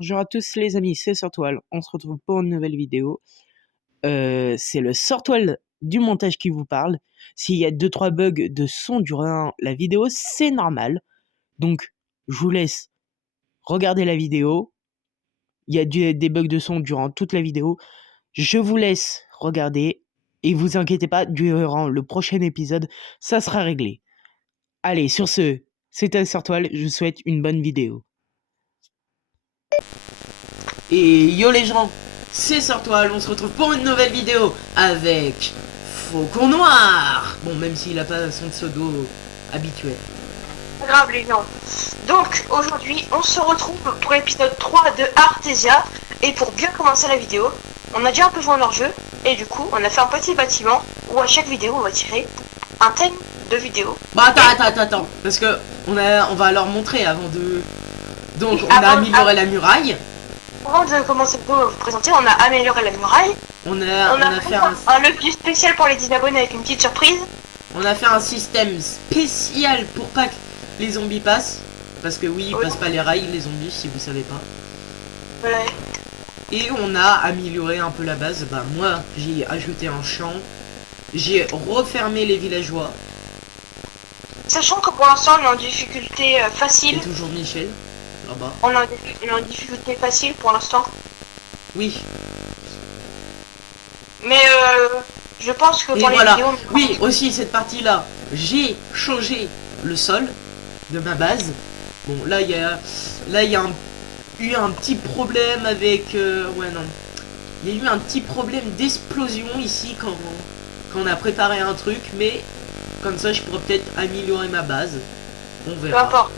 Bonjour à tous les amis, c'est Sortoile. On se retrouve pour une nouvelle vidéo. C'est le Sortoile du montage qui vous parle. S'il y a 2-3 bugs de son durant la vidéo, c'est normal. Donc, je vous laisse regarder la vidéo. Il y a des bugs de son durant toute la vidéo. Je vous laisse regarder. Et vous inquiétez pas, durant le prochain épisode, ça sera réglé. Allez, sur ce, c'était Sortoile. Je vous souhaite une bonne vidéo. Et yo les gens, c'est Sortoile, on se retrouve pour une nouvelle vidéo avec Faucon Noir. Bon, même s'il a pas son pseudo habituel. Pas grave les gens. Donc aujourd'hui on se retrouve pour l'épisode 3 de Artesia. Et pour bien commencer la vidéo, on a déjà un peu joué leur jeu. Et du coup on a fait un petit bâtiment où à chaque vidéo on va tirer un thème de vidéo. Bah attends, parce que on va leur montrer avant de... Donc on a amélioré la muraille. Avant de commencer à vous présenter, on a amélioré la muraille. On a fait un levier spécial pour les 10 abonnés avec une petite surprise. On a fait un système spécial pour pas que les zombies passent. Parce que oui, ils passent pas les rails, les zombies, si vous savez pas. Ouais. Et on a amélioré un peu la base. Bah moi, j'ai ajouté un champ. J'ai refermé les villageois. Sachant que pour l'instant on est en difficulté facile. Et toujours Michel, là-bas. On est en difficulté facile pour l'instant. Oui. Mais je pense que pour les vidéos... Oui, aussi cette partie-là, j'ai changé le sol de ma base. Bon, là, il y a eu un petit problème avec... ouais, non. Il y a eu un petit problème d'explosion ici quand on a préparé un truc, mais comme ça, je pourrais peut-être améliorer ma base. On verra. Peu importe.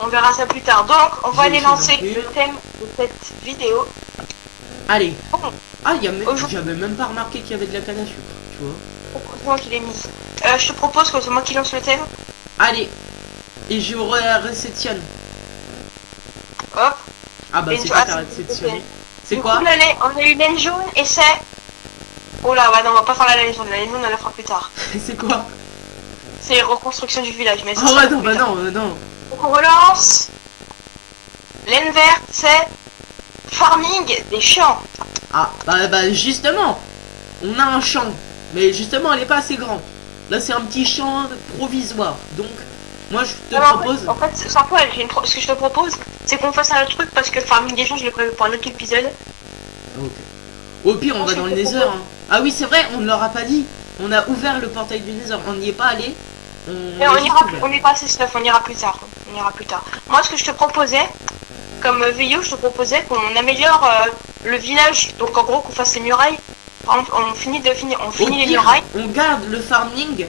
On verra ça plus tard. Donc, on va aller lancer le thème de cette vidéo. Allez. Bon. Ah, j'avais même pas remarqué qu'il y avait de la canne à sucre, tu vois. C'est moi qui l'ai mis. Je te propose que c'est moi qui lance le thème. Allez. Et je réceptionne. Hop. Ah bah c'est pas ta réception. C'est quoi? On a eu laine jaune et c'est... Oh là, bah non, on va pas faire la laine jaune. La laine jaune, on la fera plus tard. C'est quoi? C'est reconstruction du village. Mais oh ouais, non, bah non, non. Donc on relance. Laine verte, c'est... Farming des champs. Ah, bah justement, on a un champ, mais justement, elle est pas assez grande. Là, c'est un petit champ provisoire. Donc, moi, je te propose... En fait, c'est un peu, ce que je te propose, c'est qu'on fasse un autre truc, parce que le farming des champs, je l'ai prévu pour un autre épisode. Ok. Au pire, on va dans le Nether. Hein. Ah oui, c'est vrai, on ne leur a pas dit. On a ouvert le portail du Nether. On n'y est pas allé. On n'est pas assez stuff, on ira plus tard. Moi, ce que je te proposais, comme vidéo, je te proposais qu'on améliore le village. Donc en gros, qu'on fasse les murailles. Par exemple, on finit les murailles. On garde le farming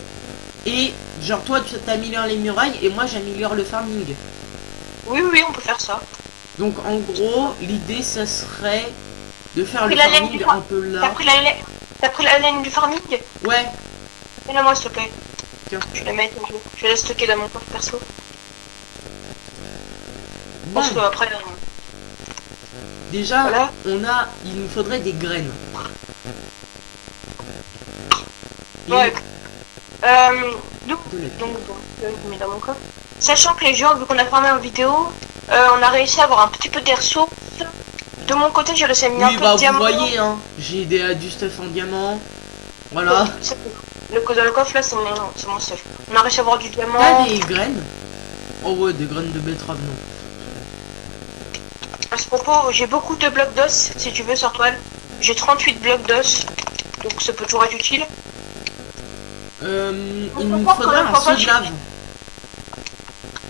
et genre toi tu t'améliores les murailles et moi j'améliore le farming. Oui, on peut faire ça. Donc en gros, l'idée ça serait de faire le farming un peu là. T'as pris la laine du farming? Ouais. Mets-la moi s'il te plaît. Tiens. Je vais la stocker dans mon coffre perso. Bon. Parce que après... Déjà, voilà. Il nous faudrait des graines. Ouais. Donc, je mets dans mon coffre. Sachant que les gens, vu qu'on a farmé en vidéo, on a réussi à avoir un petit peu des ressources. De mon côté, j'ai réussi à miner un peu de diamant. Vous voyez, hein, j'ai du stuff en diamant. Voilà. Le code dans le coffre là, c'est mon stuff. On a réussi à avoir du diamant. Ah, des graines? Oh ouais, des graines de betterave, non. À ce propos, j'ai beaucoup de blocs d'os, si tu veux, sur toile. J'ai 38 blocs d'os, donc ça peut toujours être utile. Il nous faudrait un seau de lave.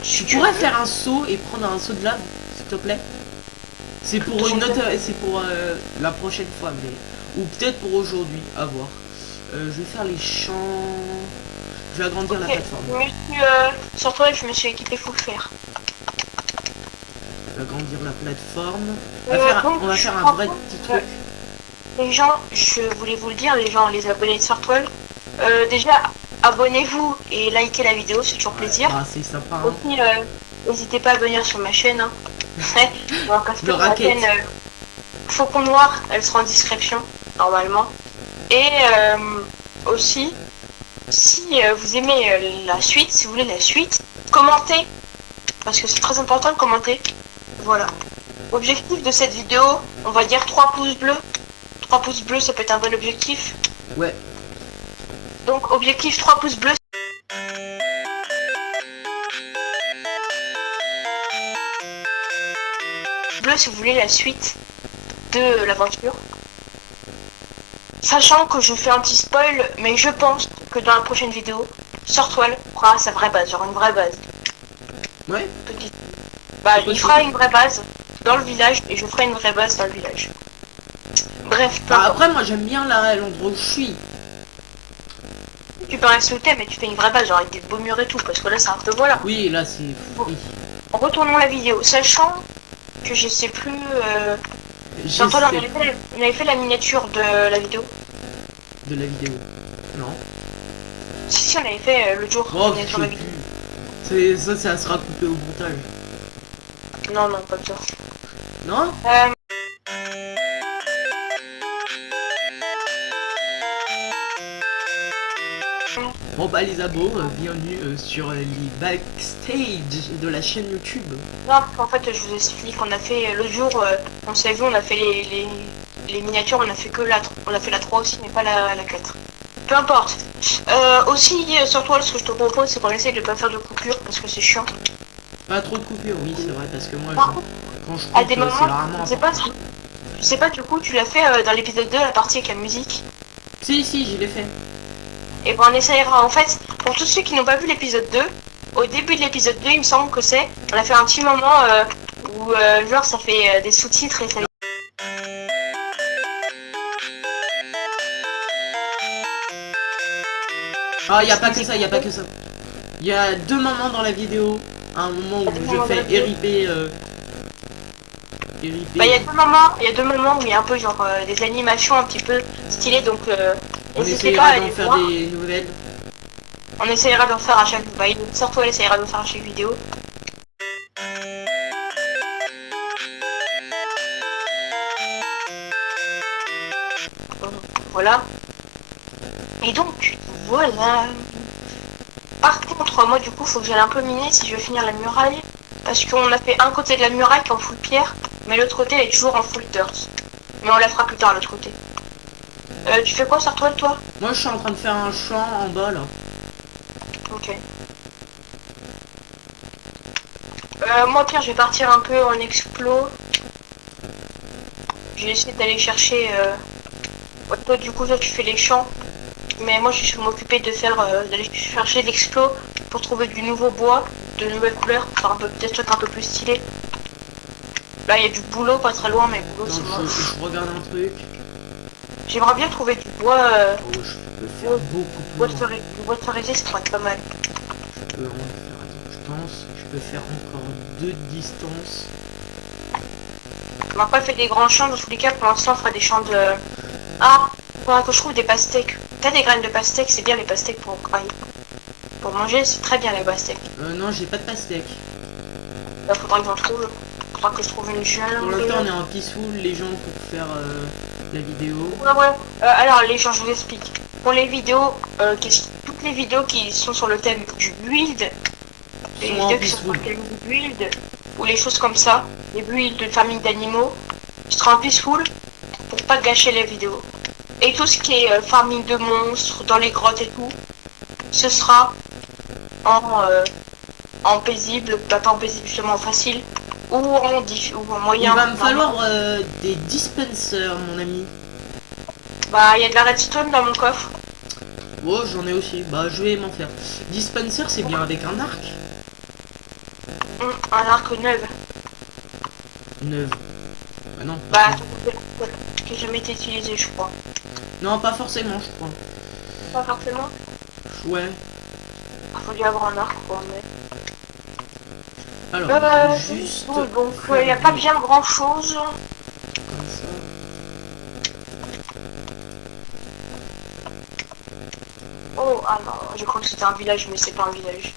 Tu pourrais faire un seau et prendre un seau de lave, s'il te plaît? C'est pour une autre, c'est pour la prochaine fois, mais ou peut-être pour aujourd'hui, à voir. Je vais faire les champs. Je vais agrandir la plateforme. Sur toile, je me suis équipé, faut le faire. Agrandir la plateforme. On va faire un vrai petit truc. Les gens, je voulais vous le dire, les abonnés de Sortoile, déjà abonnez-vous et likez la vidéo, c'est toujours plaisir. Ah, c'est sympa. Hein. Aussi, n'hésitez pas à venir sur ma chaîne. Hein. Le racket. Faucon Noir, elle sera en description normalement. Et aussi, si vous aimez la suite, si vous voulez la suite, commentez, parce que c'est très important de commenter. Voilà. Objectif de cette vidéo, on va dire 3 pouces bleus. 3 pouces bleus, ça peut être un bon objectif. Ouais. Donc, objectif 3 pouces bleus. Bleu si vous voulez la suite de l'aventure. Sachant que je fais un petit spoil, mais je pense que dans la prochaine vidéo, Sortoile fera sa vraie base, genre une vraie base. Ouais. Petite. Bah, il fera une vraie base dans le village et je ferai une vraie base dans le village. Bref, Bah, après, moi j'aime bien l'endroit où je suis. tu peux rester où t'es, mais tu fais une vraie base, genre avec des beaux murs et tout, parce que là c'est un peu voilà. Oui, là c'est. Oui. Retournons la vidéo, sachant que je sais plus. Sortoile, on avait fait la miniature de la vidéo. De la vidéo. Non. Si, on avait fait le jour. Oh, la miniature de la vidéo. Ça sera coupé au montage. Non, pas ça. Non. Bon bah les abos, bienvenue sur les backstage de la chaîne YouTube. Non, en fait, je vous explique, on a fait le jour, on s'est vu, on a fait les miniatures, on a fait que on a fait la 3 aussi, mais pas la 4. Peu importe. Aussi, sur toi, ce que je te propose, c'est qu'on essaye de pas faire de coupure, parce que c'est chiant. Pas trop de coupures, oui c'est vrai, parce que moi quand je À des coupe, c'est moments, rarement je sais pas, du coup, tu l'as fait dans l'épisode 2, la partie avec la musique. Si, je l'ai fait. Et ben on essayera, en fait, pour tous ceux qui n'ont pas vu l'épisode 2, au début de l'épisode 2, il me semble que on a fait un petit moment où genre ça fait des sous-titres et ça... Ah, y a pas que ça, y a pas que ça. Il y a 2 moments dans la vidéo. Un moment où je fais RIP. Bah, il y a 2 moments où il y a un peu genre des animations un petit peu stylées, donc on n'hésitez pas à essaiera aller d'en faire voir. des nouvelles. On essayera d'en faire à chaque vidéo. Surtout elle essayera d'en faire à chaque vidéo. Voilà. Et donc, voilà. Par contre, moi du coup, faut que j'aille un peu miner si je veux finir la muraille. Parce qu'on a fait un côté de la muraille qui est en full pierre, mais l'autre côté elle est toujours en full dirt. Mais on la fera plus tard l'autre côté. Tu fais quoi sur toi, Moi je suis en train de faire un champ en bas là. Ok. Moi Pierre, je vais partir un peu en explo. Je vais essayer d'aller chercher... Ouais, toi du coup, toi tu fais les champs. Mais moi je vais m'occuper de faire d'aller chercher l'explo pour trouver du nouveau bois, de nouvelles couleurs, faire des trucs un peu plus stylés. Là il y a du boulot pas très loin, mais boulot c'est moche. Je regarde un truc. J'aimerais bien trouver du bois. Oh, je peux faire beaucoup plus. Du bois de cerisier, ça pourrait être pas mal. Je peux en faire, attends, je pense, je peux faire encore 2 de distance. On n'a pas fait des grands champs dans tous les cas, pour l'instant on fera des champs de... Ah, faudra que je trouve des pastèques. T'as des graines de pastèques, c'est bien les pastèques pour grailler. Pour manger, c'est très bien les pastèques. Non, j'ai pas de pastèque. Là, faudra que j'en trouve. Faudra que je trouve une jungle. Pour l'instant, on est en peaceful, les gens, pour faire la vidéo. Ouais. Alors, les gens, je vous explique. Pour les vidéos, toutes les vidéos qui sont sur le thème du build, les vidéos qui sont sur le thème du build, ou les choses comme ça, les builds de famille d'animaux, ce sera en peaceful pour pas gâcher les vidéos. Et tout ce qui est farming de monstres dans les grottes et tout, ce sera en paisible, pas en paisible justement, en facile, ou en moyen. Il va me falloir des dispensers, mon ami. Bah, il y a de la redstone dans mon coffre. Oh, j'en ai aussi. Bah, je vais m'en faire. Dispenser, c'est bien avec un arc. Un arc neuf. Neuf. Ah non. Bah, qui n'a jamais été utilisé, je crois. Non, pas forcément, je crois. Pas forcément. Ouais. Il faut dû avoir un arc, quoi, mais... Alors, juste... donc, il n'y a pas bien grand chose. Comme ça. Oh, ah non, je crois que c'était un village, mais c'est pas un village.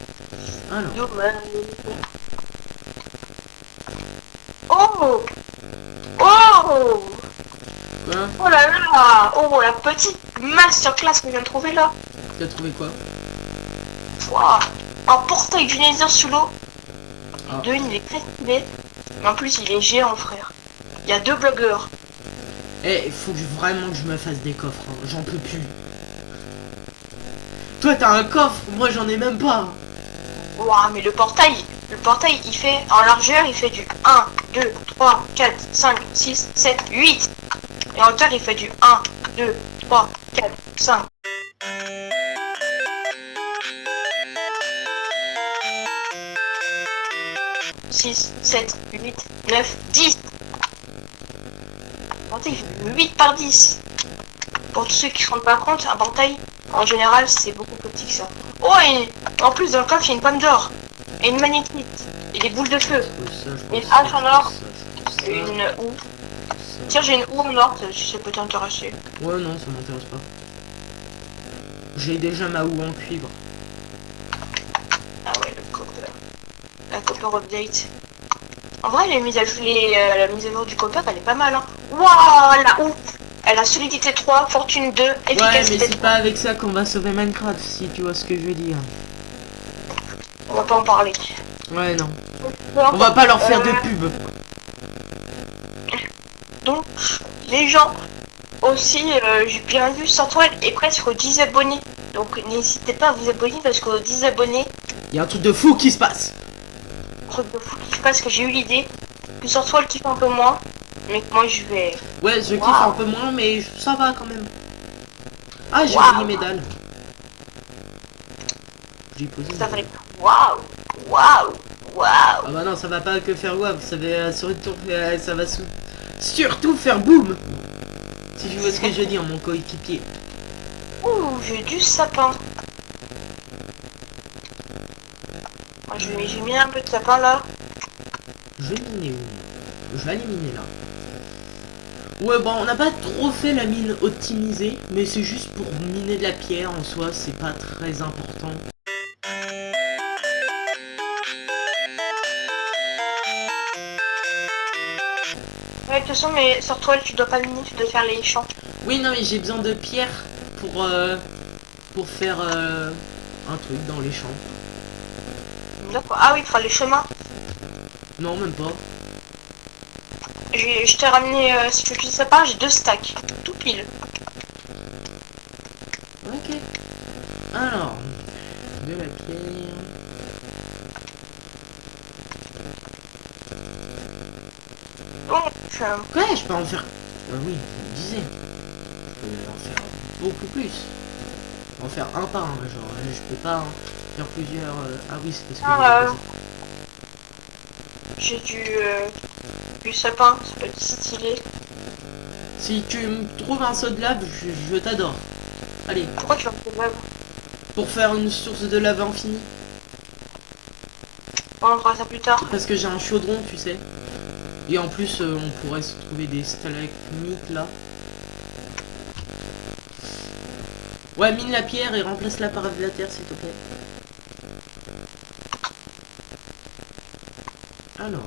Alors. Oh Oh Quoi? Oh là là! Oh, la petite masterclass que je viens de trouver là! Tu as trouvé quoi? Wow. Un portail du Nether sous l'eau. Ah. De une, il est très stylé. Mais en plus, il est géant, frère. Il y a 2 blogueurs. Eh, il faut vraiment que je me fasse des coffres, hein. J'en peux plus. Toi, t'as un coffre, moi j'en ai même pas. Ouah, mais le portail, il fait, en largeur, il fait du 1, 2, 3, 4, 5, 6, 7, 8. Et en hauteur, il fait du 1, 2, 3, 4, 5. « 6, 7, 8, 9, 10. Portail, il fait 8 par 10. Pour tous ceux qui ne se rendent pas compte, un portail, en général, c'est beaucoup plus petit que ça. Oh, et en plus, dans le coffre, il y a une pomme d'or. Et une magnétite. Et des boules de feu. Une hache en or. Une houe. Tiens, j'ai une houe en or, si ça peut t'intéresser. Ouais, non, ça m'intéresse pas. J'ai déjà ma houe en cuivre. Ah ouais, le copper. La copper update. En vrai, la mise à jour du copper, elle est pas mal, hein. Waouh, la houe. Elle a solidité 3, fortune 2, Ouais, mais efficacité c'est 3. pas avec ça qu'on va sauver Minecraft, si tu vois ce que je veux dire. On va pas en parler. Ouais, non. On va pas leur faire de pub. Donc, les gens aussi, j'ai bien vu, Santoile est presque aux 10 abonnés. Donc, n'hésitez pas à vous abonner parce qu'aux 10 abonnés, Il y a un truc de fou qui se passe. truc de fou qui se passe que j'ai eu l'idée que Santoile kiffe un peu moins, mais que moi je vais. Ouais, je kiffe un peu moins, mais ça va quand même. Ah, j'ai Waouh. une médaille. J'ai posé une Ça va médaille. être waouh, waouh, waouh. Ah bah non, ça va pas que faire waouh, ça va surtout, ça va surtout faire boum. Si tu vois ce que je veux dire, mon coéquipier. Ouh, j'ai du sapin. Moi, j'ai mis un peu de sapin là. Je vais miner où? Je vais aller miner là. Ouais, bon, on n'a pas trop fait la mine optimisée, mais c'est juste pour miner de la pierre en soi, c'est pas très important. Ouais, de toute façon, mais sur toile, tu dois pas miner, tu dois faire les champs. Oui, non, mais j'ai besoin de pierre pour faire un truc dans les champs. D'accord. Ah oui, il fera les chemins. Non, même pas. Je t'ai ramené, si tu veux du sapin, j'ai 2 stacks. Tout pile. Ok. Alors, de la pierre. Donc, Ouais, je peux en faire. Oui, je me disais. Je peux en faire beaucoup plus. En faire un par un, genre. Je peux pas en faire plusieurs. Ah oui, c'est parce que j'ai du sapin, ça peut être stylé. si tu me trouves un seau de lave, je t'adore. Allez, Pourquoi tu vas me faire pour faire une source de lave infinie. on fera ça plus tard. Parce que j'ai un chaudron, tu sais. Et en plus, on pourrait se trouver des stalagmites là. Ouais, mine la pierre et remplace-la par de la terre, s'il te plaît. Alors.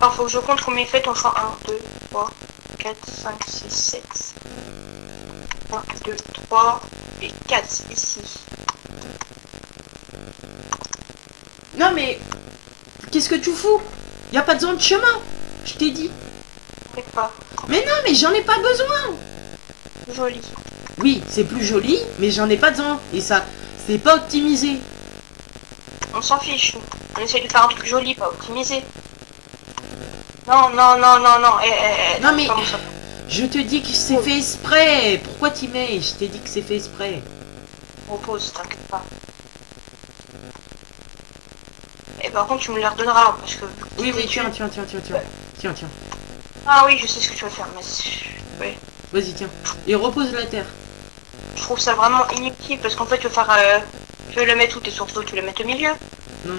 Alors, faut que je compte combien il fait ton champ. 1, 2, 3, 4, 5, 6, 7. 1, 2, 3 et 4 ici. Non mais... Qu'est-ce que tu fous? Y a pas besoin de chemin. Je t'ai dit. C'est pas Mais non, mais j'en ai pas besoin. joli. Oui, c'est plus joli, mais j'en ai pas besoin. Et ça, c'est pas optimisé. On s'en fiche. On essaie de faire un truc joli, pas optimisé. Non, non, non, non, non. Non, mais- comment ça? Je te dis que c'est fait exprès. Pourquoi t'y mets? Je t'ai dit que c'est fait exprès. Repose, t'inquiète pas. Et par contre, tu me les redonneras parce que. Oui, oui, tiens. Tiens. Ah oui, je sais ce que tu vas faire, mais. Oui. Vas-y, tiens. Et repose la terre. Je trouve ça vraiment inutile parce qu'en fait, tu veux faire. Tu veux le mettre où tes sources d'eau? Tu veux les mettre au milieu? Non,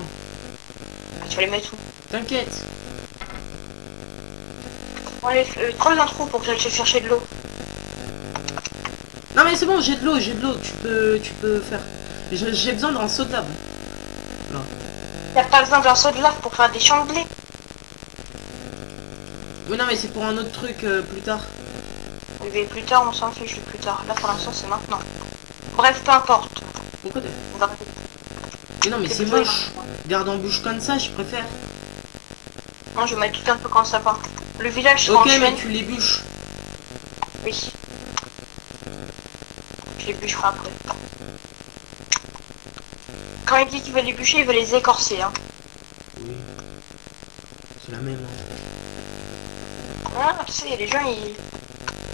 Tu vas les mettre où? t'inquiète. Bon, allez, creuse un trou pour que j'aille chercher de l'eau. Non mais c'est bon, j'ai de l'eau. Tu peux faire. J'ai besoin d'un seau de lave. T'as pas besoin d'un seau de lave pour faire des champs de blé. Oui, non mais c'est pour un autre truc plus tard. Mais plus tard, on s'en fiche de plus tard. Là, pour l'instant, c'est maintenant. Bref, peu importe. Pourquoi t'as... On va- Mais non mais c'est plutôt moche. Garde en bouche comme ça, je préfère. Non, je vais mettre tout un peu quand ça part. Le village sera Ok, en mais chaîne. tu les bûches. Oui. Je les bûcherai après. Quand il dit qu'il veut les bûcher, il veut les écorcer. Hein. Oui. C'est la même. Hein. Ah, tu sais, les gens,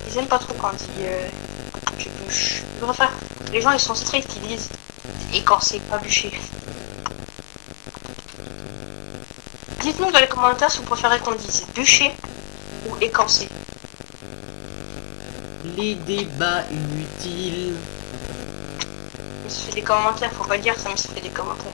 ils aiment pas trop quand je bûche. Je préfère. Les gens, ils sont stricts, ils disent écorcer, pas bûcher. Dites-nous dans les commentaires si vous préférez qu'on dise bûcher ou écorcer. Les débats inutiles. Mais ça fait des commentaires, faut pas dire ça, mais ça fait des commentaires.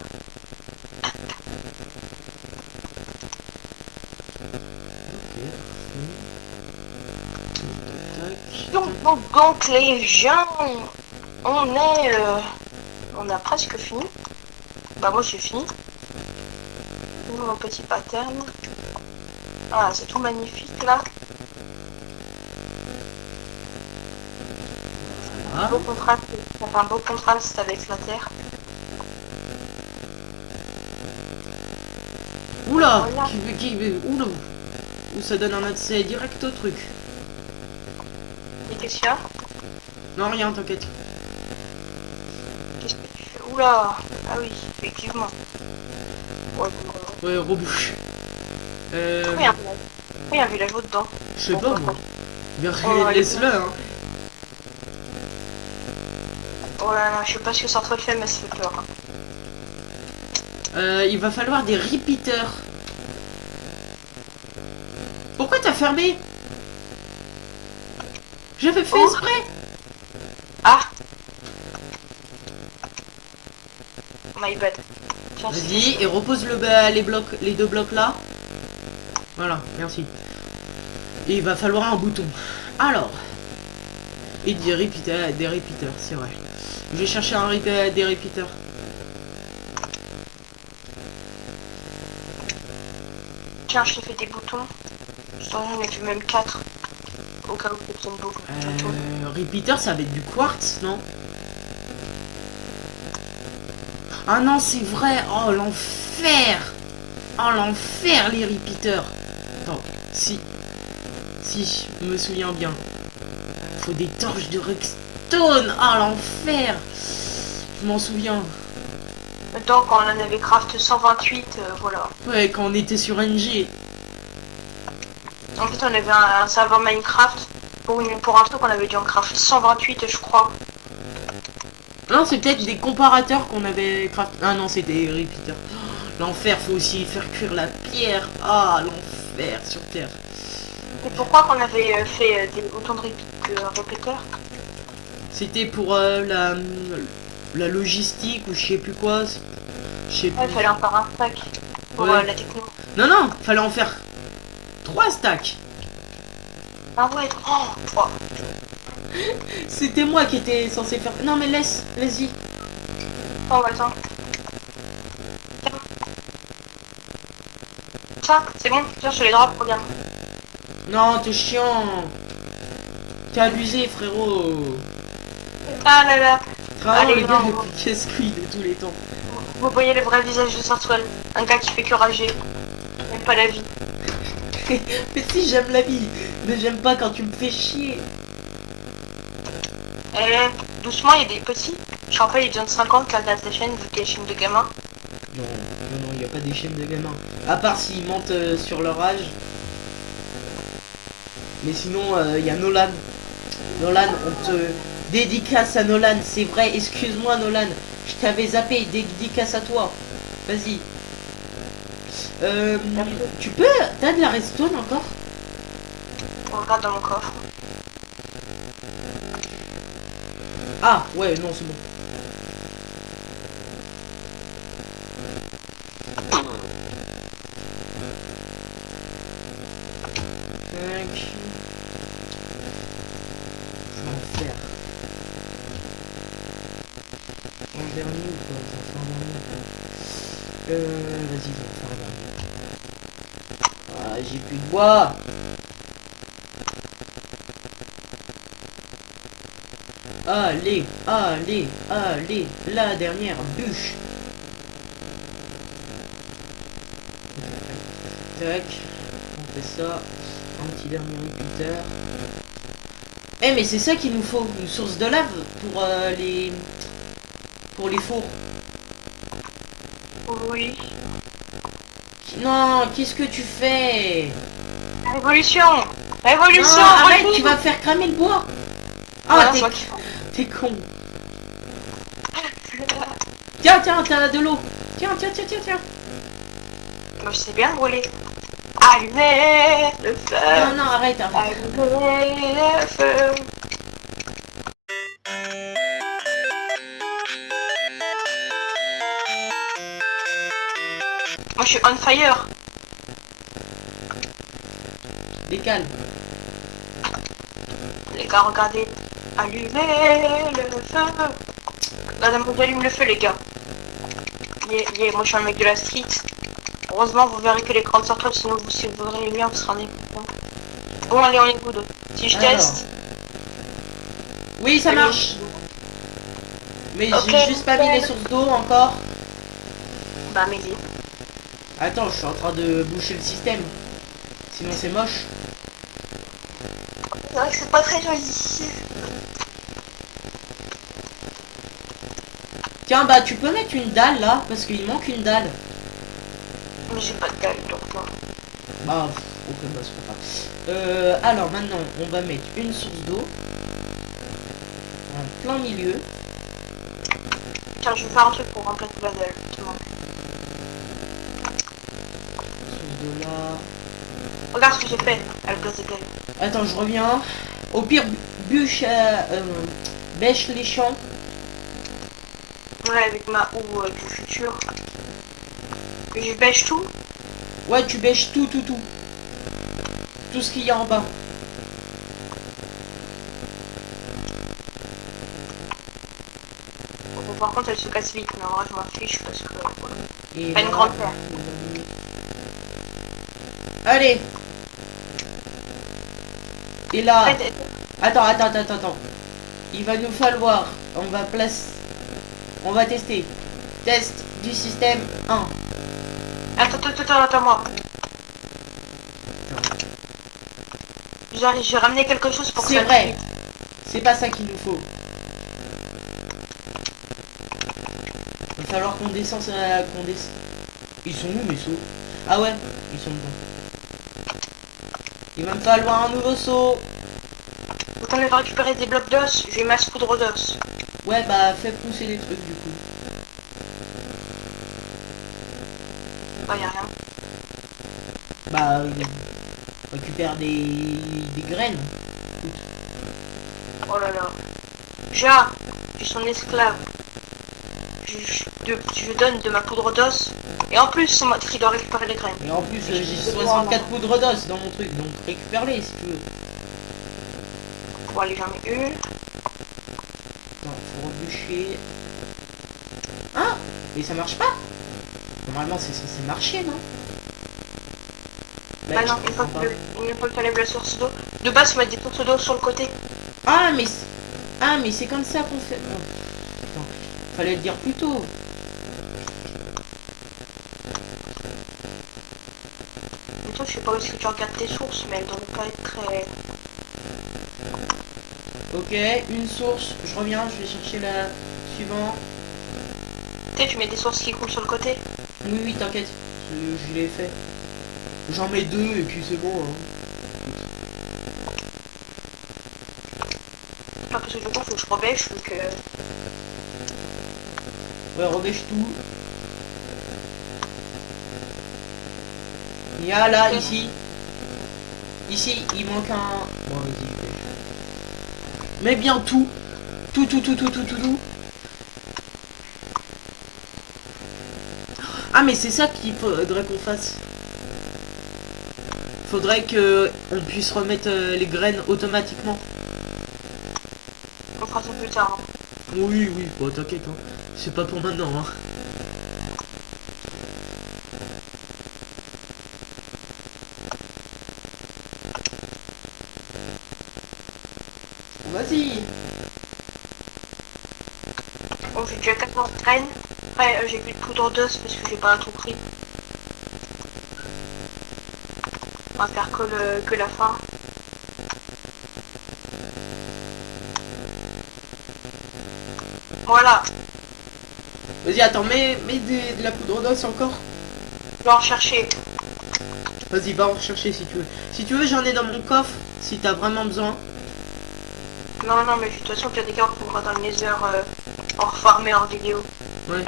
Donc les gens, on a presque fini. Bah moi j'ai fini. Mon petit pattern. Ah c'est tout magnifique là. Ah. Beau contraste, ça fait un beau contraste avec la terre. Oula, Voilà. oula. Ou ça donne un accès direct au truc. Et qu'est-ce qu'il y a? Non, rien, t'inquiète. Qu'est-ce que tu fais? Oula. Ah oui, effectivement. Ouais, bon, Ouais, rebouche. oui, un village dedans. Je sais pas moi. Bien, Oh, laisse-le, hein. Oh là là, je sais pas ce que ça te fait, mais ça fait peur. Il va falloir des repeaters. Pourquoi t'as fermé? J'avais fait Oh. exprès. Ah. My bad. Tiens, Vas-y, et repose les deux blocs là. Voilà, merci. Et il va falloir un bouton. Alors. Et des repeaters, c'est vrai. Je vais chercher des repeaters. Tiens, je t'ai fait des boutons. J'en ai fait même 4. Au cas où tu besoin de beaucoup de boutons. Repeater, ça va être du quartz, non? Ah non, c'est vrai. Oh, l'enfer. Oh, l'enfer, les repeaters. Attends, si, je me souviens bien. Faut des torches de redstone. Ah, l'enfer. Je m'en souviens. Donc, quand on en avait craft 128, voilà. Ouais, quand on était sur NG. En fait, on avait un serveur Minecraft pour un truc qu'on avait dû en craft 128, je crois. Non, c'est peut-être des comparateurs qu'on avait craft. Ah non, c'était des repeaters. L'enfer, faut aussi faire cuire la pierre. Ah, l'enfer sur Terre. Et pourquoi qu'on avait fait autant de répéteurs? C'était pour la logistique ou je sais plus quoi. Je sais Ouais, il plus. fallait en faire un stack pour Ouais. la techno. Non, fallait en faire 3 stacks. Ah ouais, oh. C'était moi qui étais censé faire. Non, mais laisse-y. Oh, attends. Tiens. Ça, c'est bon, tiens, je les drop, regarde. Non, t'es chiant. T'es abusé, frérot. Ah là là. Vraiment Allez, le gars non. le plus casse-couille de tous les temps. Vous voyez le vrai visage de Sartwell. Un gars qui fait que rager. Même pas la vie. Mais si, j'aime la vie. Mais j'aime pas quand tu me fais chier. Eh, doucement, il y a des petits. Je rappelle, il donne 50 là dans ta chaîne, vu que t'es chaîne de gamins. Non, il n'y a pas des chaînes de gamins. À part s'ils mentent sur leur âge. Mais sinon, il y a Nolan. Nolan, on te dédicace à Nolan. C'est vrai, excuse-moi Nolan. Je t'avais zappé, dédicace à toi. Vas-y. Tu peux... T'as de la redstone encore? On regarde dans mon coffre. Ah, ouais, non, c'est bon. Tac. L'enfer. En dernier ou pas? Ça fait un dernier ou pas? Vas-y, on va faire un dernier. Ah, j'ai plus de bois. Allez, la dernière bûche. Tac. fait ça. Un petit dernier repeater. Eh mais c'est ça qu'il nous faut, une source de lave pour les fours. Oui. Non, qu'est-ce que tu fais? Révolution. Révolution. Non, arrête, retour. tu vas faire cramer le bois. Voilà, Ah, c'est moi qui- t'es con. Tiens, t'as de l'eau. Tiens. Moi, je sais bien brûler. Allumez le feu. Non, arrête. Allumez le feu. Moi, je suis on fire. Décale. Les gars, regardez. Allumez le feu. Regardez-moi, j'allume le feu, les gars. Moi, je suis un mec de la street. Heureusement, vous verrez que l'écran sort top, sinon si vous verrez les liens, vous serez en Bon, allez, on est good. Si je Alors. teste. Oui, ça Allez. marche. Mais Ok. j'ai juste pas mis les sources d'eau encore. Bah, midi. Attends, je suis en train de boucher le système. Sinon c'est moche. C'est vrai que c'est pas très joli. Tiens, bah tu peux mettre une dalle là, parce qu'il manque une dalle. Mais j'ai pas de dalle, donc non. Bah, ok, bah c'est pas grave. Alors maintenant, on va mettre une source d'eau. En plein milieu. Tiens, je vais faire un truc pour remplacer la dalle. Justement. Source d'eau là. Regarde ce que j'ai fait à la place de dalle. Attends, je reviens. Au pire, bêche les champs. Ouais, avec ma houe du futur. Et je bêche tout. Ouais, tu bêches tout. Tout ce qu'il y a en bas. Bon, par contre, elle se casse vite, mais en vrai, je m'en fiche parce que. Voilà. Et Pas une voilà. grande terre. Allez. Et là, Arrête, attends. Il va nous falloir, on va tester. Test du système 1. Attends-moi. J'ai ramené quelque chose pour que C'est ça vrai. aille vite. C'est pas ça qu'il nous faut. Il va falloir qu'on descende. Ils sont où mes seaux? Ah ouais, ils sont dedans. Il va me falloir un nouveau seau. Donc on va récupérer des blocs d'os, j'ai ma poudre d'os. Ouais, bah fais pousser les trucs du coup. Bah y'a rien. Bah, récupère des graines. Oh là là. Ja, je suis son esclave. Je donne de ma poudre d'os. Et en plus, c'est moi qui dois récupérer les graines. Et en plus, j'ai 64 poudres d'os dans mon truc, donc récupère-les si tu veux. Bon, allez, j'en ai une. Non, faut rebûcher. Ah, mais ça marche pas. Normalement, c'est censé marcher, non? Bah non, une fois que tu enlèves la source d'eau. De base, mettre des sources d'eau sur le côté. Ah, mais c'est comme ça qu'on fait. Oh, putain, fallait le dire plus tôt. Mais toi, je sais pas où est-ce que tu regardes tes sources, mais elles devraient pas être très. Ok, une source. Je reviens, je vais chercher la suivante. Tu sais, tu mets des sources qui coulent sur le côté. Oui, t'inquiète. Je l'ai fait. J'en mets 2 et puis c'est bon. Hein. Non, parce que du coup, faut que je rebêche, donc. Ouais, rebêche tout. Il y a là, Ok. ici. Ici, il manque un. Bon, vas-y, bêche. Mets bien tout. Tout. Ah, mais c'est ça qu'il faudrait qu'on fasse. Faudrait que on puisse remettre les graines automatiquement. On fera ça plus tard. Hein. Oui, bon, t'inquiète, hein. C'est pas pour maintenant, hein. Vas-y. Bon, j'ai déjà 14 graines. Après, j'ai plus de poudre d'os parce que j'ai pas tout pris. On va faire que la fin. Voilà. Vas-y, attends, mets de la poudre d'os encore. Je vais en chercher. Vas-y, va en chercher si tu veux. Si tu veux, j'en ai dans mon coffre, si t'as vraiment besoin. Non, non, mais de toute façon, tu as des gars, on va dans les heures hors farmer en vidéo. Ouais.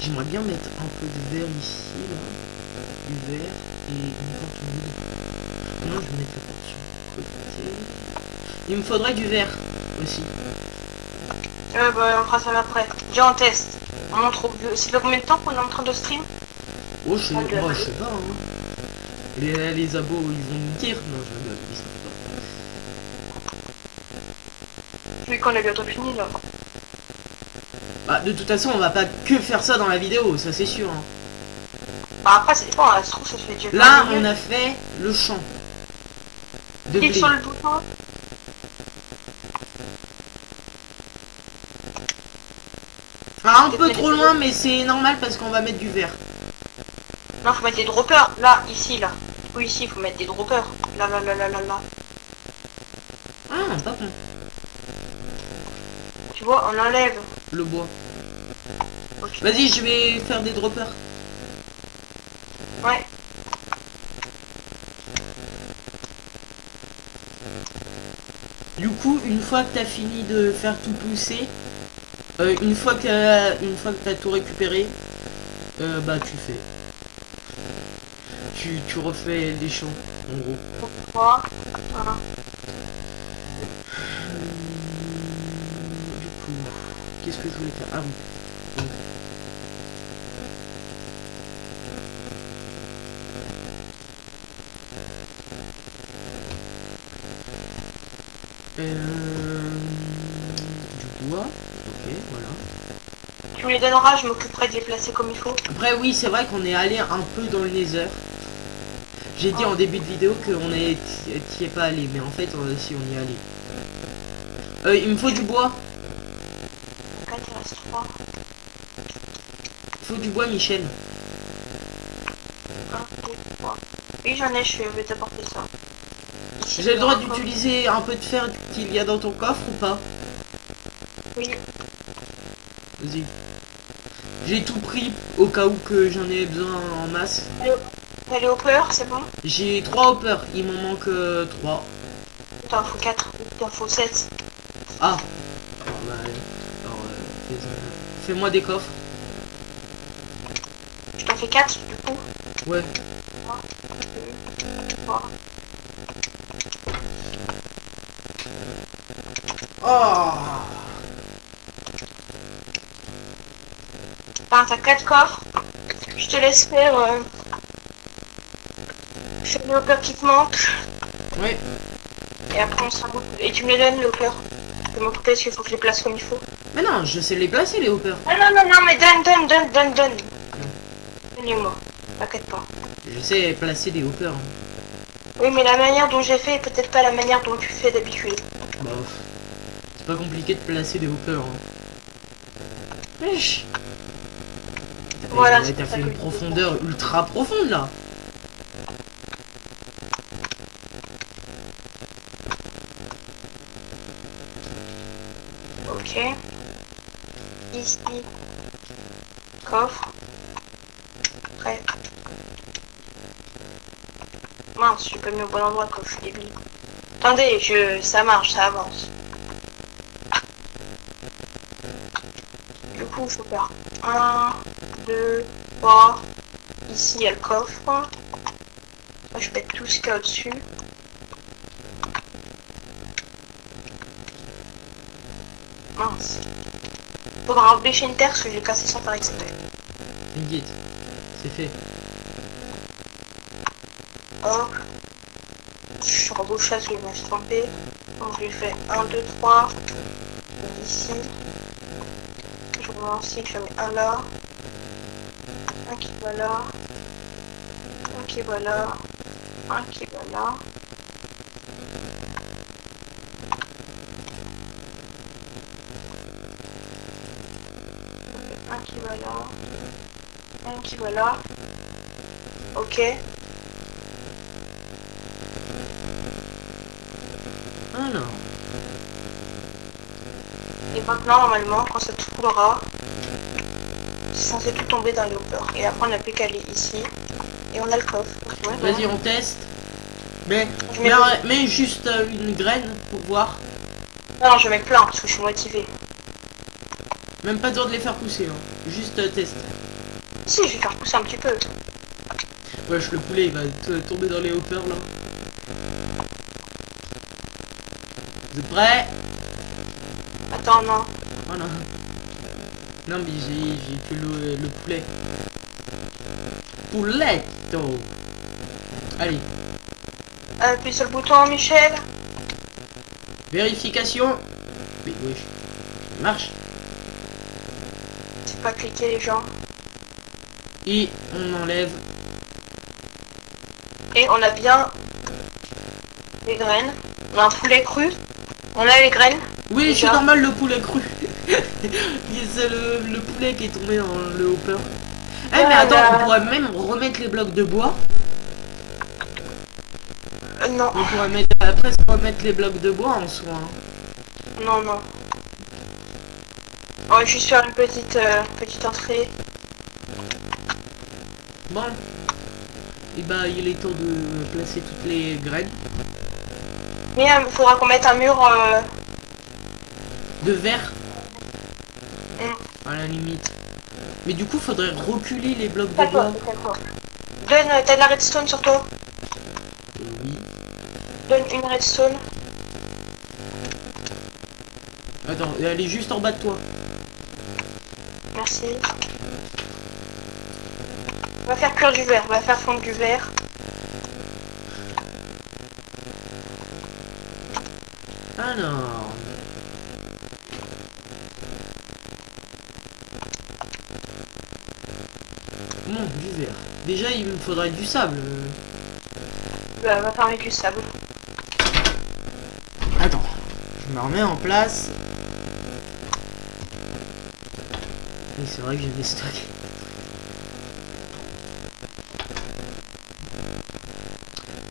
J'aimerais bien mettre un peu de verre ici, là. Du verre et une porte. Non, je vais mettre la porte sur le côté. Il me faudrait du verre aussi. Bah, on fera ça après. Déjà, on teste. On montre au vieux. Ça fait combien de temps qu'on est en train de stream? Oh, je sais, Ah, de la moi, je sais pas, hein. Les abos, ils vont nous dire. Non, je rigole, ils savent pas. Vu qu'on a bientôt fini, là. Bah, de toute façon, on va pas que faire ça dans la vidéo, ça c'est sûr. Hein. Bah, après, ça dépend. Ça se trouve, ça se fait déjà. Là, on a fait le champ. De Clique blé. sur le bouton. Ah, un peu trop loin, mais c'est normal parce qu'on va mettre du verre. Non, faut mettre des droppers. Là, ici, là. Oui, ici, faut mettre des droppers. Là, là, là, là, là, là. Ah, pas con. Tu vois, on enlève. Le bois. Ok. Vas-y, je vais faire des droppers. Ouais. Du coup, une fois que t'as fini de faire tout pousser, une fois que t'as tout récupéré, bah tu fais. Tu refais les champs, en gros. Voilà. Voilà. Du coup, qu'est-ce que je voulais faire? Ah oui. Donc, du bois. Ok, voilà. Tu me les donneras, je m'occuperai de les placer comme il faut. Après, oui, c'est vrai qu'on est allé un peu dans le Nether. J'ai dit en début de vidéo qu'on t'y est pas allé, mais en fait, si on y est allé. Il me faut du bois. Ok, il reste 3. Il faut du bois, Michel. 1, 2, 3. Oui, j'en ai, je vais t'apporter ça. Ici, J'ai le droit encore. d'utiliser un peu de fer qu'il y a dans ton coffre ou pas? Oui. Vas-y. J'ai tout pris au cas où que j'en ai besoin en masse. T'as les hoppers, c'est bon? J'ai 3 hoppers, il m'en manque 3. T'en faut 4. T'en faut 7. Ah. Alors, bah, fais-moi des coffres. Je t'en fais 4 du coup. Ouais. 3, 2, 3. Oh. Enfin, t'as 4 coffres. Je te laisse faire les hoppers qui te manquent. Ouais. Et après on s'en occupe. Et tu me les donnes les hoppers. Je vais m'occuper parce qu'il faut que je les place comme il faut. Mais non, je sais les placer les hoppers. Non, non, non, non, mais donne. Donnez-moi. T'inquiète pas. Je sais placer des hoppers. Hein. Oui, mais la manière dont j'ai fait est peut-être pas la manière dont tu fais d'habitude. Bah, c'est pas compliqué de placer des hoppers. Hein. Wesh. Voilà, T'as c'est pour ça fait que une je dis profondeur ultra profonde là. Ok. Ici. Coffre. Prêt. Mince, j'ai pas mis au bon endroit comme je suis débile. Attendez, ça marche, ça avance. Du coup, il faut faire 1, 2, 3. Ici, il y a le coffre. Moi, je pète tout ce qu'il y a au-dessus. Mince. Faudra embêcher une terre parce que j'ai cassé sans faire exprès. T'inquiète, c'est fait. Hop. Je suis rebouche ça, je vais me tromper. Donc je lui fais 1, 2, 3. Ici. Je recommence ici, je mets un là. Un qui va là. Un qui va là. Un qui va là. Un qui va là. Un qui va là. Ok. non. Et maintenant, normalement, quand ça coulera, c'est censé tout tomber dans les hoppers. Et après, on n'a plus qu'à aller ici. Et on a le coffre. Ouais, Vas-y, on teste. Mais, Je mais, mets- mais juste une graine pour voir. Non, je vais mettre plein parce que je suis motivée. Même pas besoin de les faire pousser. Hein. Juste test. Si, je vais faire pousser un petit peu. Wesh, le poulet il va tomber dans les hoppers là. Vous êtes prêts? Attends, non. Voilà. Non mais j'ai que le poulet. Pouletto. Allez, Appuie sur le bouton, Michel. vérification. Mais wesh, ça marche. C'est pas cliquer les gens. Et on enlève. Et on a bien les graines. On a un poulet cru. On a les graines. Oui, Déjà. c'est normal le poulet cru. C'est le poulet qui est tombé dans le hopper. Eh mais attends, on pourrait même remettre les blocs de bois. Non, On pourrait mettre, presque remettre les blocs de bois en soi. Hein. non, non. On va juste faire une petite entrée. Bon. Et bah il est temps de placer toutes les graines. Mais il faudra qu'on mette un mur. De verre. Mm. À la limite. Mais du coup faudrait reculer les blocs de bois. Donne, t'as de la redstone sur toi. Oui. Donne une redstone. Attends, elle est juste en bas de toi. Merci. On va faire cuire du verre. On va faire fondre du verre. Alors. Bon, du verre. Déjà il me faudrait du sable. On va faire avec du sable. Attends, je me remets en place. Oui, c'est vrai que j'avais stocké.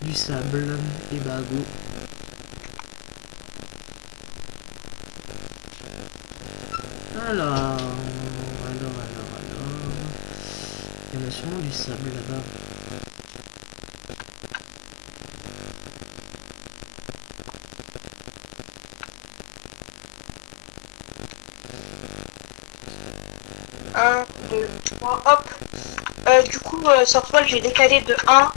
Du sable et bah go. Alors. Il y en a sûrement du sable là-bas. Un, deux, trois, hop. Du coup, sur toile, j'ai décalé de 1.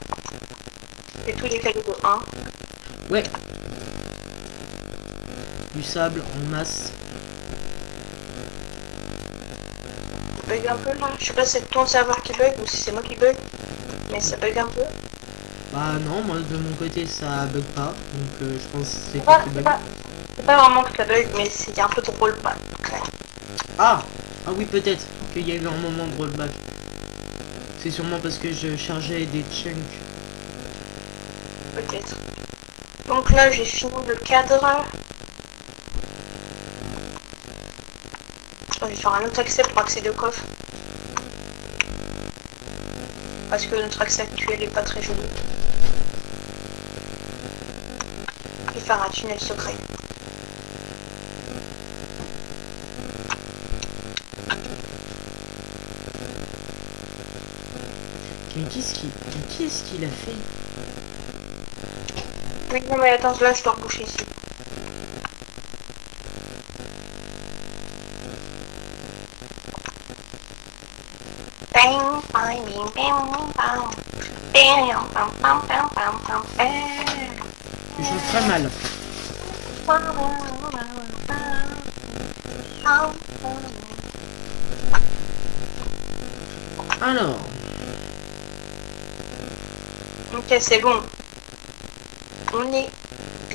J'ai tout décalé de 1. Ouais. Du sable en masse. Ça bug un peu là. Je sais pas si c'est ton serveur qui bug ou si c'est moi qui bug. Mais ça bug un peu. Bah non, moi de mon côté ça bug pas. Donc je pense que c'est C'est toi pas, qui c'est bug. pas- c'est pas vraiment que ça bug, mais c'est un peu de rollback. Ah oui peut-être qu'il y a eu un moment de rollback. C'est sûrement parce que je chargeais des chunks. Peut-être. Donc là, j'ai fini le cadre. Je vais faire un autre accès pour accéder au coffre. Parce que notre accès actuel est pas très joli. Je vais faire un tunnel secret. Mais qu'est-ce qu'il a fait? Oui, non mais attends, là je dois reboucher ici. Je joue très mal. Alors, Ok, c'est bon. On est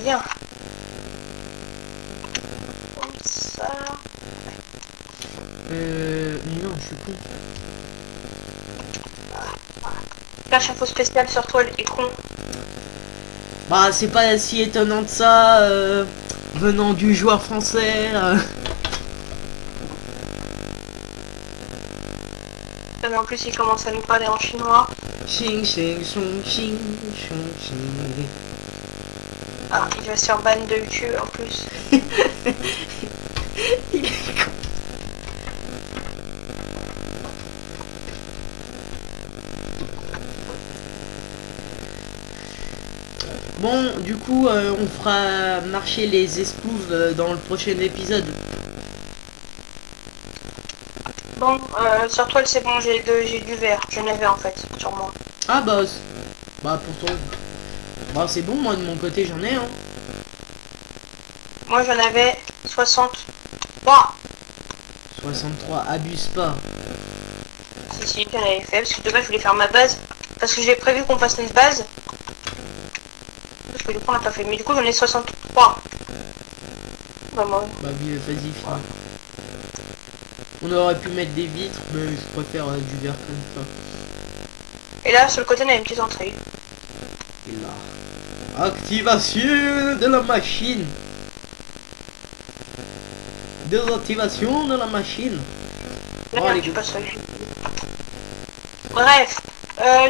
bien. Comme ça. mais non, je suis con. Cache info spéciale sur toi, le con. Bah, c'est pas si étonnant de ça, venant du joueur français. Mais en plus, il commence à nous parler en chinois. Xing, xing, xong, xing, xong, xing. Ah, il va se faire ban de YouTube en plus. Il est con. Bon, du coup, on fera marcher les espouves dans le prochain épisode. Bon, sur toile c'est bon, j'ai du vert. J'en avais en fait, sur moi. Ah bah, bah pour toi. Bah c'est bon, moi de mon côté j'en ai, hein. Moi j'en avais 63. 63, abuse pas. Si, j'en avais fait, parce que de base je voulais faire ma base. Parce que j'ai prévu qu'on fasse une base. Parce que du coup on l'a pas fait. Mais du coup j'en ai 63. Bah moi. Bah oui, vas-y, finis. On aurait pu mettre des vitres, mais je préfère du verre comme Et là sur le côté on a une petite entrée. ça. Et là. Activation de la machine. Désactivation de la machine. Là, Bon, allez, tu go. passes. Bref.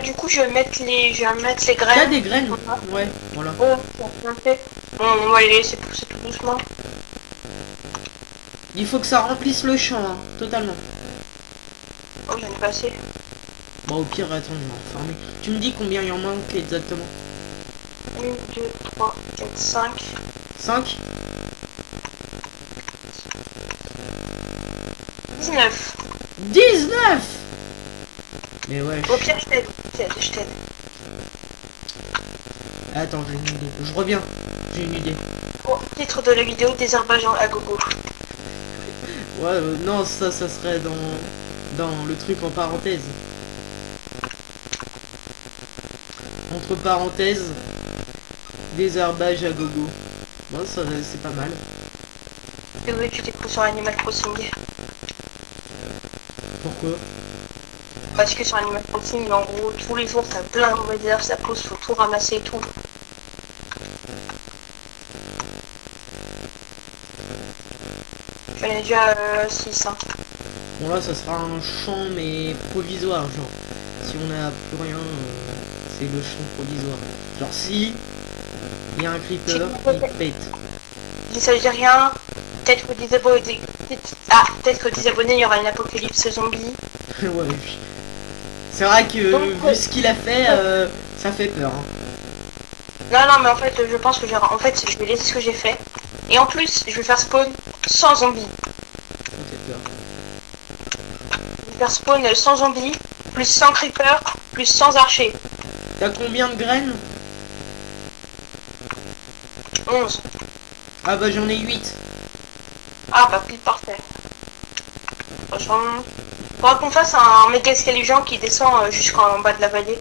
Du coup je vais mettre les T'as graines. des graines? Ouais, voilà. Oh, bien fait. Bon, on va les laisser pousser tout doucement. Il faut que ça remplisse le champ, hein, totalement. Oh, j'en ai pas assez. Bon, au pire, attends, je vais enfermer. Tu me dis combien il y en manque exactement? 1, 2, 3, 4, 5. 5? 19. 19. Mais ouais. Au pire, je t'aide. Je t'aide. Attends, j'ai une idée. Je reviens. J'ai une idée. Oh, titre de la vidéo, désherbage à gogo. Ouais, non, ça serait dans le truc en parenthèse. Entre parenthèses, désherbage à gogo. Bon, ça c'est pas mal. Et oui, tu t'écoutes sur Animal Crossing. Pourquoi? Parce que sur Animal Crossing, en gros, tous les jours, t'as plein de mauvaises herbes, ça pousse, faut tout ramasser et tout. J'en ai déjà 6. Hein. Bon, là, ça sera un champ, mais provisoire, genre. Si on n'a plus rien, c'est le champ provisoire. Genre, si il y a un creeper, il pète. Si ça veut dire rien, peut-être que des abonnés. Peut-être que des abonnés, il y aura une apocalypse zombie. Ouais, oui. C'est vrai que, Donc, vu ce qu'il a fait, ça fait peur. Hein. Non, mais en fait, je pense que en fait, je vais laisser ce que j'ai fait. Et en plus, je vais faire spawn sans zombies. Ça fait peur. Je vais faire spawn sans zombies, plus sans creeper, plus sans archer. T'as combien de graines? 11. Ah bah j'en ai 8. Ah bah pile parfait. Franchement, faudra qu'on fasse un méga escalier géant qui descend jusqu'en bas de la vallée.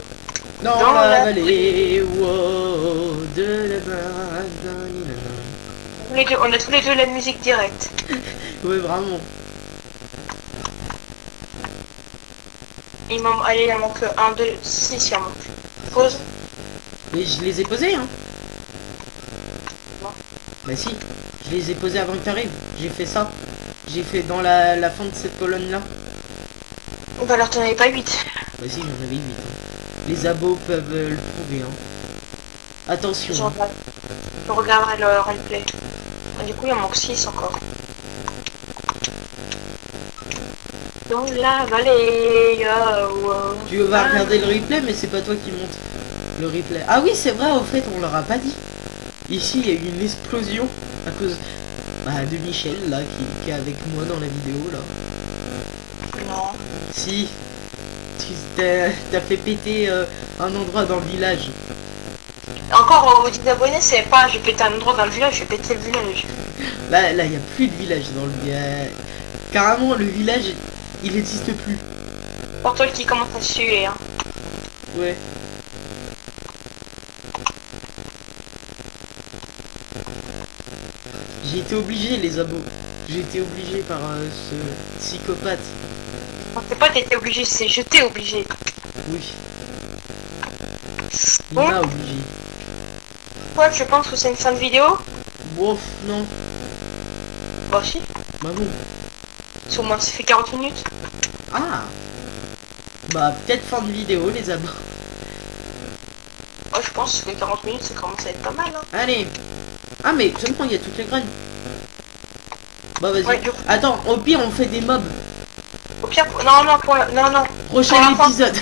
Dans la vallée, wow, de la base d'un On a tous les deux la musique directe. Ouais, vraiment. Allez, il en manque 1, 2, 6, il en manque. Pause. Mais je les ai posés, hein. Non. Bah si, je les ai posés avant que t'arrives. J'ai fait ça. J'ai fait dans la fin de cette colonne-là. Bah alors t'en avais pas 8. Bah si, j'en avais 8. Hein. Les abos peuvent le trouver, hein. Attention. Hein. Je regarderai le replay. Du coup, il en manque 6 encore. Dans la vallée. Tu vas regarder le replay, mais c'est pas toi qui monte le replay. Ah oui, c'est vrai, au fait, on leur a pas dit. Ici, il y a eu une explosion à cause de Michel, là, qui est avec moi dans la vidéo, là. Non. Si, t'as fait péter un endroit dans le village. Encore aux 10 abonnés, c'est pas j'ai pété un endroit dans le village, j'ai pété le village. Là, il n'y a plus de village dans le village. Carrément, le village, il n'existe plus. Pour toi qui commence à suer, hein. Ouais. J'ai été obligé, les abos. J'ai été obligé par ce psychopathe. C'est pas t'étais obligé, c'est je t'ai obligé. Oui. Il Bon. m'a obligé. Ouais, je pense que c'est une fin de vidéo. Bof, non. Bah si, Bah bon. au moins ça fait 40 minutes. Ah. Bah peut-être fin de vidéo, les abos. Moi je pense que 40 minutes ça commence à être pas mal. Hein. Allez. Ah mais seulement il y a toutes les graines. Bah vas-y. Ouais, du coup, Attends, au pire on fait des mobs. au pire, non, non, non. Prochain Pour la fin. épisode.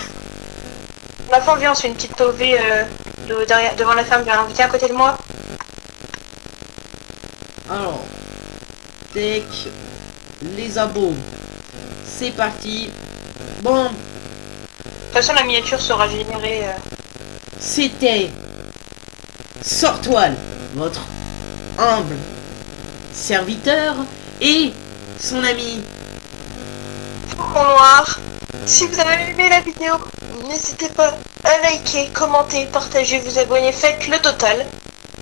La fin, viens, on se fait une petite OV devant la ferme, viens à côté de moi. Alors. Tech. Les abos. C'est parti. Bon. De toute façon, la miniature sera générée. C'était Sortoile, votre humble serviteur et son ami. Faucon Noir. Si vous avez aimé la vidéo, n'hésitez pas à liker, commenter, partager, vous abonner, faites le total.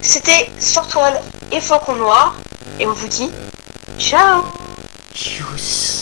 C'était Sortoile et Faucon Noir. Et on vous dit ciao. Tchuss.